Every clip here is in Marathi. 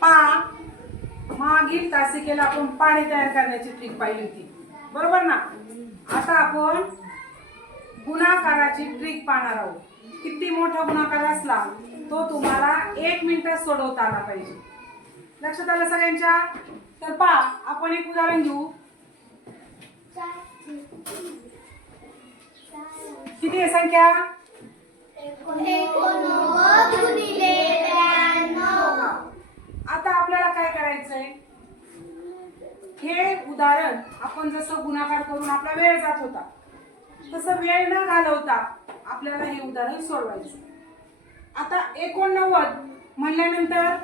पा. मागील तासिकेला आपण पाणी तयार करण्याची ट्रिक पाहिली होती. बरोबर ना? आता आपण गुणाकाराची ट्रिक पाहणार आहोत. किती मोठा गुणाकार असला तो तुम्हाला एक मिनिटात सोडवता आला पाहिजे. लक्षात आलं सगळ्यांच्या? तर पा आपण एक उदाहरण घेऊ. किती आहे संख्या एकोणनव्वद गुणिले त्र्याण्णव आता आपल्याला काय करायचंय? हे उदाहरण आपण जसं गुणाकार करून आपला वेळ जात होता तसं वेळ न घालवता आपल्याला हे उदाहरण सोडवायचं. आता एकोणनव्वद म्हणल्यानंतर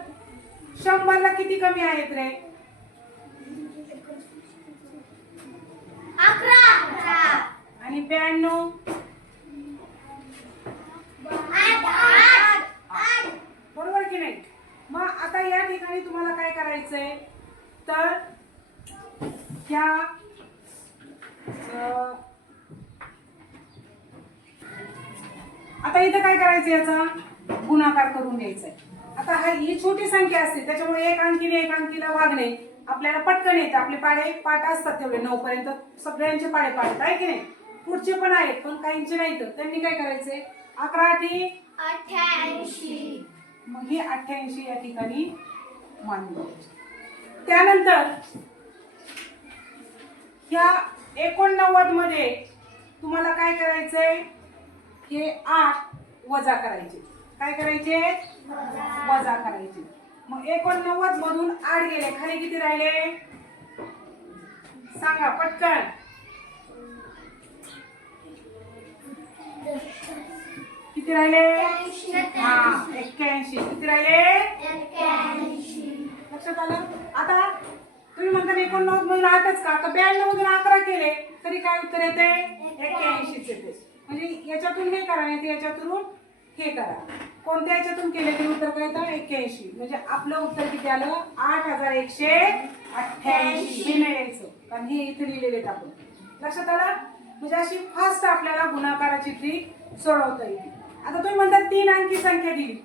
शंभरला किती कमी आहेत रे? अकरा. आणि ब्याण्णव आठ आठ आठ बरोबर की नाही मग आता या ठिकाणी तुम्हाला काय करायचंय? तर ह्या आता इथं काय करायचं याचा? गुणाकार करून घ्यायचा आता हा ही छोटी संख्या असते त्याच्यामुळे एक अंकीने एक अंकीला वागणे आपल्याला पटकन येते. आपले पाडे पाठ असतात तेवढे नऊ पर्यंत सगळ्यांचे पाडे पाडत आहे की नाही? पुढचे पण आहेत पण काहींचे नाहीत. त्यांनी काय करायचंय? अकरा आठी अठ्याऐंशी मग हे अठ्ठ्याऐंशी या ठिकाणी मानलं त्यानंतर ह्या एकोणनव्वदमध्ये तुम्हाला काय करायचंय? हे आठ वजा करायचे. काय करायचे? वजा करायचे. मग एकोणनव्वद मधून आठ गेले. खाली किती राहिले? सांगा पटकन. किती राहिले? एक्क्याऐंशी. किती राहिले? लक्षात आलं? आता तुम्ही म्हणता एकोणनव्वद मधून आठच का? आता ब्याण्णव मधून अकरा केले तरी काय उत्तर येते? एक्क्याऐंशीच येते म्हणजे याच्यातून हे करा नाही याच्यातून हे करा. कोणत्या याच्यातून केले तरी उत्तर काय येतं एक्क्याऐंशी. म्हणजे आपलं उत्तर किती आलं? आठ हजार एकशे अठ्ठ्याऐंशी. हे नाही यायचं कारण हे इथे लिहिलेले आहेत आपण. लक्षात आलं? म्हणजे अशी फास्ट आपल्याला गुणाकाराची ट्रिक सोडवता येईल. आता तुम्ही म्हणता तीन अंकी संख्या दिली.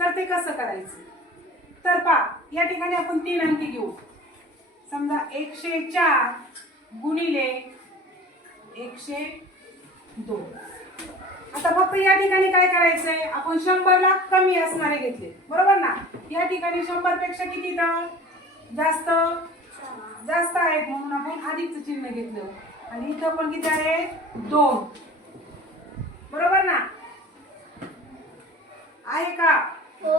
तर ते कसं करायचं? तर पा या ठिकाणी आपण तीन अंकी घेऊ. समजा एकशे चार गुणिले एकशे दोन. आता फक्त या ठिकाणी काय करायचंय? आपण शंभरला कमी असणारे घेतले. बरोबर ना? या ठिकाणी शंभरपेक्षा किती तर? जास्त? जास्त आहेत म्हणून आपण अधिकचं चिन्ह घेतलं. आणि इथं पण किती आहे? दोन बरोबर ना आहे का हो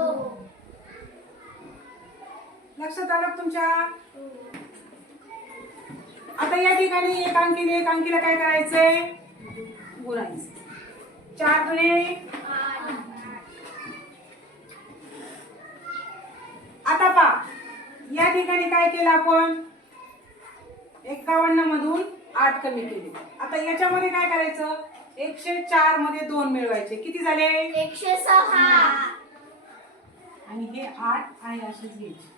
लक्षात आलं तुमच्या? आता या ठिकाणी एक अंकीने एक अंकीला काय करायचंय? गुणायचं चार दुने आता पा या ठिकाणी काय केलं आपण? एकावन्न मधून आठ कमी केले. आता याच्यामध्ये काय करायचं? एकशे चारमध्ये दोन मिळवायचे. किती झाले? एकशे सहा. आणि हे आठ आहे असेच घ्यायचे.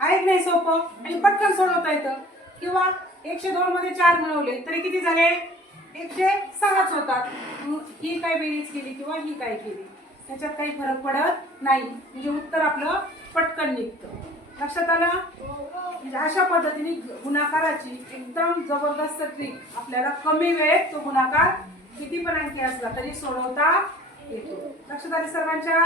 आहेत नाही सोपं. आणि पटकन सोडवता येतं. किंवा एकशे दोन मध्ये चार मिळवले तरी किती झाले? एकशे सहाच होतात. ही काय बेरीज केली किंवा ही काय केली? त्याच्यात काही फरक पडत नाही. म्हणजे उत्तर आपलं पटकन निघतं. लक्षात आलं? म्हणजे अशा पद्धतीने गुणाकाराची एकदम जबरदस्त ट्रिक आपल्याला कमी वेळेत तो गुणाकार किती पण अंकी असला तरी सोडवता येतो. लक्षात आले सर्वांच्या?